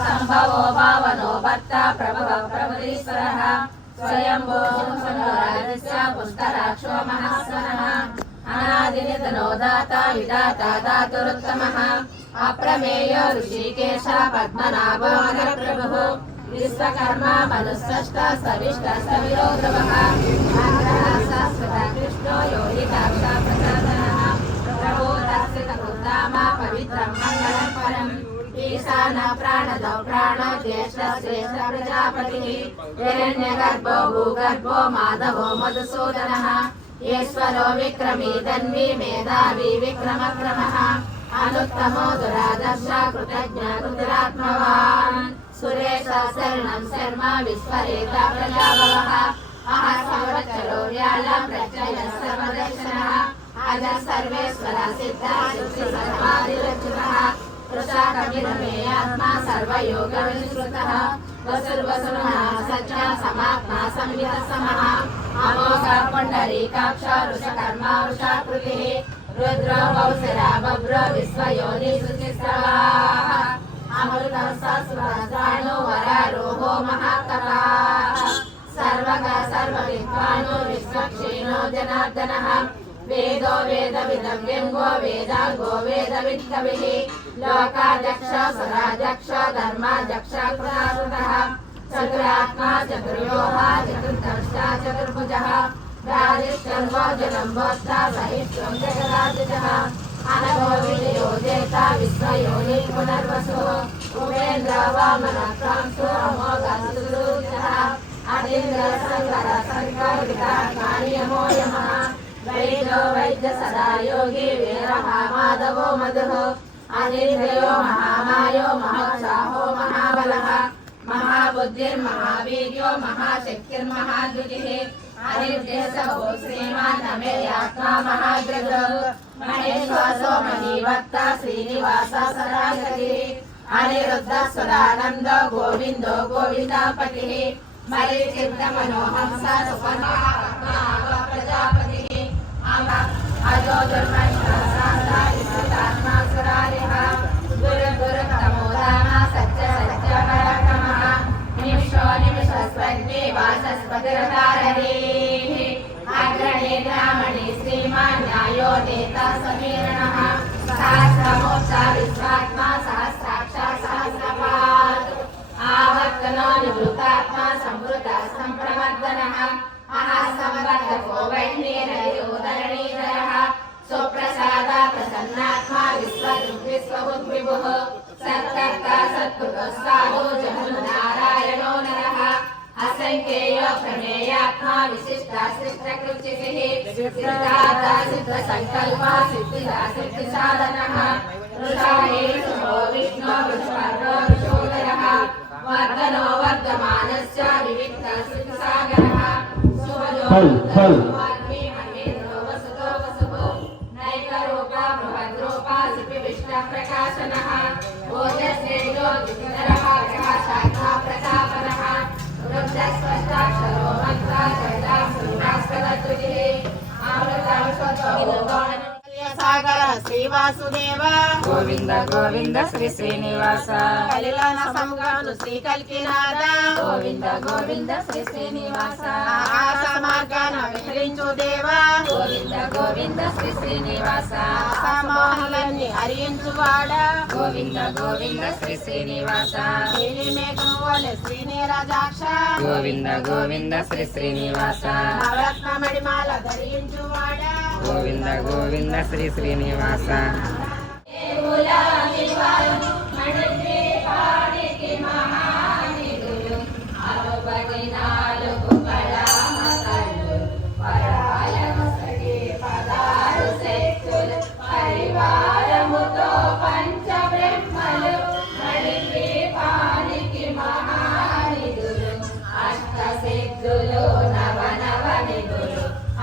संभवो भावनो भर्ता प्रभव प्रभुरीश्वरः स्वयंभो शंभुरादित्य पुष्कराक्षो महास्वनः अनादिनिधनो दाता विदाता दातुरुत्तमः अप्रमेयो ऋषिकेश पद्मनाभो प्रभुः विश्वकर्मा मनुस्रष्टा सविष्टा सविरो ध्रुवः शाश्वता कृष्णो योगिताक्षा प्रसादनः प्रभो दर्शितकृत्तामा पवित्रं मङ्गलं परम् ईशान प्राणदो प्राणो ज्येष्ठ श्रेष्ठ प्रजापतिः हिरण्यगर्भो भूगर्भो माधवो मधुसूदनः ईश्वरो विक्रमी धन्वी मेधावी विक्रमक्रमः अनुत्तमो दुरादर्श कृतज्ञ रुद्रात्मवान् सुरेश शरणं शर्म विश्वरेता प्रजाभवः महासंवत्सरो व्याल प्रत्यय सर्वदर्शनः अज सर्वेश्वर सिद्धा सिद्धि सर्वादिरक्षितः वृषा कविरमेयात्मा सर्वयोगविश्रुतः वसुर्वसुनः सच्चा समात्मा संवितसमः अमोघ पुण्डरीकाक्ष वृषकर्मा वृषाकृतिः रुद्र वौसरा बभ्र विश्वयोनि सुचिस्रवाः अमृतः सहस्राणो वरारोहो महाकवाः सर्वग सर्वविद्वानो विश्वक्षेणो जनार्दनः वेदो वेदविदं व्यङ्गो वेदाङ्गो वेदविद्कविः लोकाध्यक्ष स्वराध्यक्ष धर्माध्यक्ष कृताकृतः चतुरात्मा चतुर्योहा चतुर्दष्टा चतुर्भुजः राजिष्ठर्वो जलम्बोत्ता सहिष्णुं जगदादिजः अनघो विजयो जेता विश्वयोनि पुनर्वसुः उपेन्द्र वामनक्रांसु अमोघसुरुचितः अतीन्द्र शङ्कर शङ्कर विकात्मानि यमो यमः वैद्यो वैद्य सदा योगी वीरः माधवो मधुः अनिर्भयो महामायो महोत्साहो महाबलः महाबुद्धिर्महावीर्यो महाशक्तिर्महाद्युतिः अनिर्देशो श्रीमान् अमेयात्मा महाग्रहः महेश्वासो महीवत्ता श्रीनिवास सदागतिः अनिरुद्ध सदानन्दो गोविन्दो गोविन्दापतिः मरीचित्तमनोहंस सुपर्णः प्रजापतिः अजो दुर्मन्त्रशान्ता विश्रुतात्मा सुरारिः गुरुतमोदाना सच्च सच्च पराक्रमः निमिषो निमिषस्वग्ने वाचस्पतिरतारः अग्रणे ब्राह्मणे श्रीमान् न्यायो नेता समीरणः सहस्रमूर्ता विश्वात्मा सहस्राक्षा सहस्रपात् आवर्तनो निवृत्तात्मा संवृता सम्प्रवर्धनः महासंवर्धको वह्निरयोधरणीधरः सुप्रसादा प्रसन्नात्मा विश्वभुद्विभुः सत्कर्ता सत्कृतः साधु जगन्नारायणो नरः असंख्येयो प्रमेयात्मा विशिष्टा सृष्टकृचिः सिद्धार्था सिद्धसङ्कल्पः सिद्धिदा सिद्धिसाधनः ऋषाणेषु विष्णु विष्णुर्वो विशोदरः वर्धनो वर्धमानस्य विविक्तः सिद्धिसागरः सुभजो वसुतो वसुः नैकरूपा बृहद्रूपा सिद्धिविष्टप्रकाशनः ओजस्तेजो द्विधरः प्रकाशात्मा प्रतापनः रुद्रस्पष्टाक्षरो मन्त्रा जयदासुरास्तदत्तुतिः अमृतांशोत्तमो सागर श्री वासुदेव गोविंद गोविंद श्री श्रीनिवास कलिलान समुगानु श्री कल्किनाथ गोविंद गोविंद श्री श्रीनिवास ఆకాశ మార్గాన విహరించు దేవా गोविंद गोविंद श्री श्रीनिवास సమోహలన్నీ హరించువాడా गोविंद गोविंद श्री श्रीनिवास నీలి మేఘం వలె శ్రీనిరాజాక్ష गोविंद गोविंद श्री श्रीनिवास నవరత్న మణిమాల ధరించువాడా गोविंद गोविंद श्री श्रीनिवास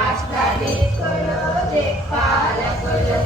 అష్టదిక్కులు దిక్పాలకులు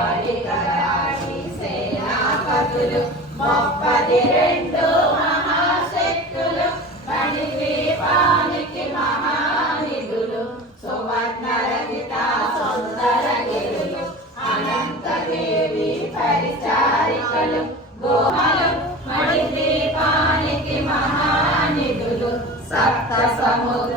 బాలికరాణి సేనాపతులు 32 మహాశక్తులు మణిద్వీపానికి మహానిధులు సువర్ణరహిత సుందరగిరులు అనంతదేవి పరిచారికలు గోమలు మణిద్వీపానికి మహానిధులు సప్త సముద్ర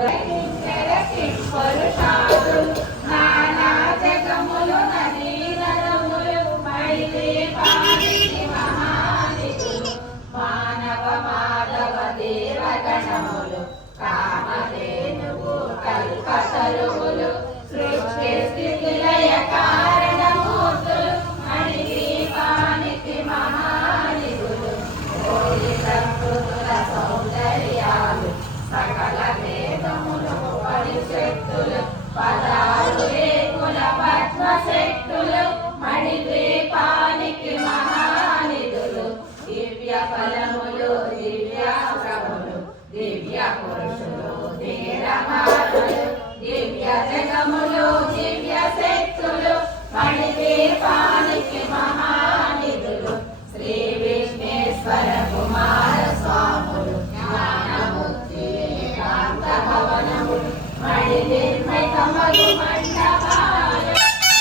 పురుషాలు నానా జగములు నదీనదములు మణిద్వీపానికి మహానిధులు మానవ మాధవ దేవగణములు కామధేనువు కల్పతరువులు సృష్టి స్థితి లయ కారణమూర్తులు మణిద్వీపానికి మహానిధులు కోటి ప్రకృతుల సౌందర్యాలు సకల వేదములు పరిశక్తులు 16 రేకుల పద్మశక్తులు మణిద్వీపానికి మహానిధులు దివ్య ఫలములు దివ్యాశ్రములు దివ్య పురుషులు ధీరమారులు దివ్య జగములు దివ్య శక్తులు మణిద్వీపానికి మహానిధులు శ్రీ విఘ్నేశ్వర కుమార స్వాములు జ్ఞానముక్తి ఏకాంత భవనములు మణినిర్మితమగు మండపాలు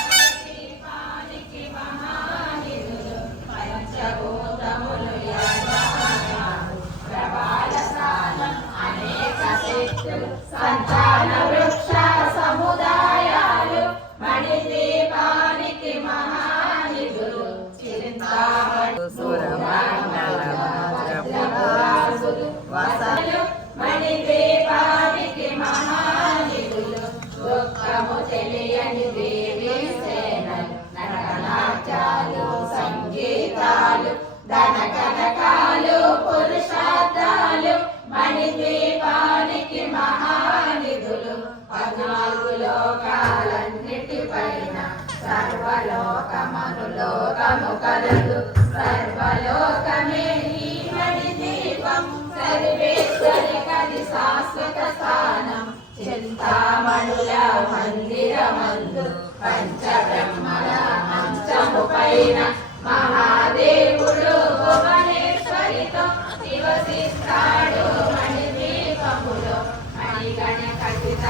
మణిద్వీపానికి మహానిధులు పంచభూతములు యజమానాలు ప్రబాల స్థానం అనేక శక్తులు సంతాన వృక్ష సముదాయాలు మణిద్వీపానికి మహానిధులు చింతామణి వసలు మణిద్వీపానికి మహానిధులు దుఃఖము తెలియని దేవి సేనలు నటనాట్యాలు సంగీతాలు ధన కనకాలు పురుషార్థాలు మణిద్వీపానికి మహానిధులు 14 లోకాలన్నిటిపైన సర్వలోకమనులోకము కలదు సర్వలోకమే ఈ మణిద్వీపం సర్వేశ్వరి కది శాశ్వత స్థానం చింతామణుల మందిరమందు పంచబ్రహ్మల మంచము పైన మహాదేవుడు భువనేశ్వరితో నివసిస్తాడు మణిద్వీపములో మణిగణ ఖచ్చిత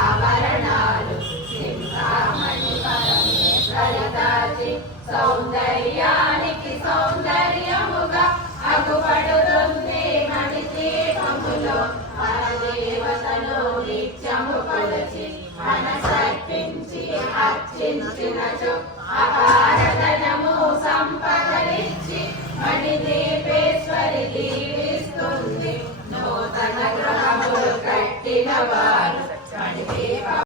ఆభరణాలు చింతామణి పరమేశ్వరి దాచి సౌందర్యానికి సౌందర్యముగా అగుపడుతుంది మణిద్వీపములో పరదేవతలు నిత్యము కొలిచి మనసర్పించి అర్చించినచు అపారధనము సంపదలిచ్చి మణిద్వీపేశ్వరి దీవిస్తుంది నూతన గృహములు కట్టిన వారు